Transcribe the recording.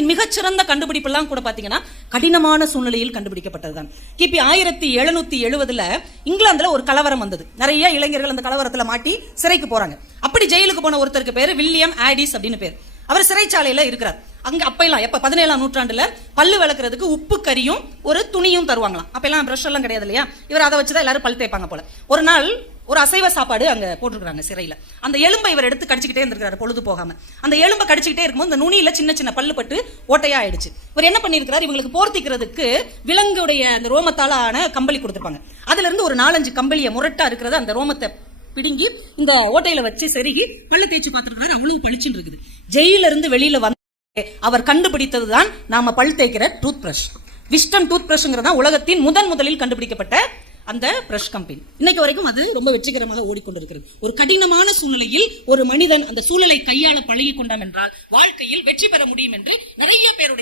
உலகத்தின் மிகச்சிறந்த கண்டுபிடிப்பு எல்லாம் கூட பாத்தீங்கன்னா கடினமான சூழ்நிலையில் கண்டுபிடிக்கப்பட்டதுதான். கிபி 1770 இங்கிலாந்துல ஒரு கலவரம் வந்தது. நிறைய இளைஞர்கள் அந்த கலவரத்துல மாட்டி சிறைக்கு போறாங்க. அப்படி ஜெயிலுக்கு போன ஒருத்தருக்கு பேரு வில்லியம் ஆடிஸ் அப்படின்னு பேர். அவர் சிறைச்சாலையில இருக்கிறார். அங்க அப்பெல்லாம் எப்ப 17ஆம் நூற்றாண்டுல பல்லு விளக்குறதுக்கு உப்பு கரியும் ஒரு துணியும் தருவாங்களாம். அப்பெல்லாம் பிரஷ் எல்லாம் கிடையாது இல்லையா, இவர் அதை வச்சுதான் எல்லாரும் பல் தேய்ப்பாங்க போல. ஒரு நாள் ஒரு அசைவ சாப்பாடு அங்க போட்டுருக்காங்க சிறையில. அந்த எலும்பை இவர் எடுத்து கடிச்சுக்கிட்டே இருந்திருக்காரு பொழுது போகாம. அந்த எலும்பை கடிச்சுக்கிட்டே இருக்கும்போது இந்த நுனியில சின்ன சின்ன பல்லு பட்டு ஓட்டையா ஆயிடுச்சு. இவர் என்ன பண்ணிருக்கிறார், இவங்களுக்கு போர்த்திக்கிறதுக்கு விலங்குடைய அந்த ரோமத்தால ஆன கம்பளி கொடுத்துருப்பாங்க. அதுல இருந்து ஒரு 4-5 கம்பளியை முரட்டா இருக்கிறது அந்த ரோமத்தை பிடுங்கி இந்த ஓட்டையில வச்சு செருகி பல்லு தேய்ச்சி பார்த்துருக்காரு. அவ்வளவு பளிச்சுன்னு இருக்குது. ஜெயில இருந்து வெளியில வந்து அவர் கண்டுபிடித்ததுதான் நாம பல் தேய்க்கிற டூத் பிரஷ். விஸ்டம் டூத் பிரஷ்ங்கிறதா உலகத்தின் முதலில் கண்டுபிடிக்கப்பட்ட அந்த பிரஷ் கம்பெனி. இன்னைக்கு வரைக்கும் அது ரொம்ப வெற்றிகரமாக ஓடிக்கொண்டிருக்கிறது. ஒரு கடினமான சூழ்நிலையில் ஒரு மனிதன் அந்த சூழலை கையாள பழகி கொண்டான் என்றால் வாழ்க்கையில் வெற்றி பெற முடியும் என்று நிறைய பேருடைய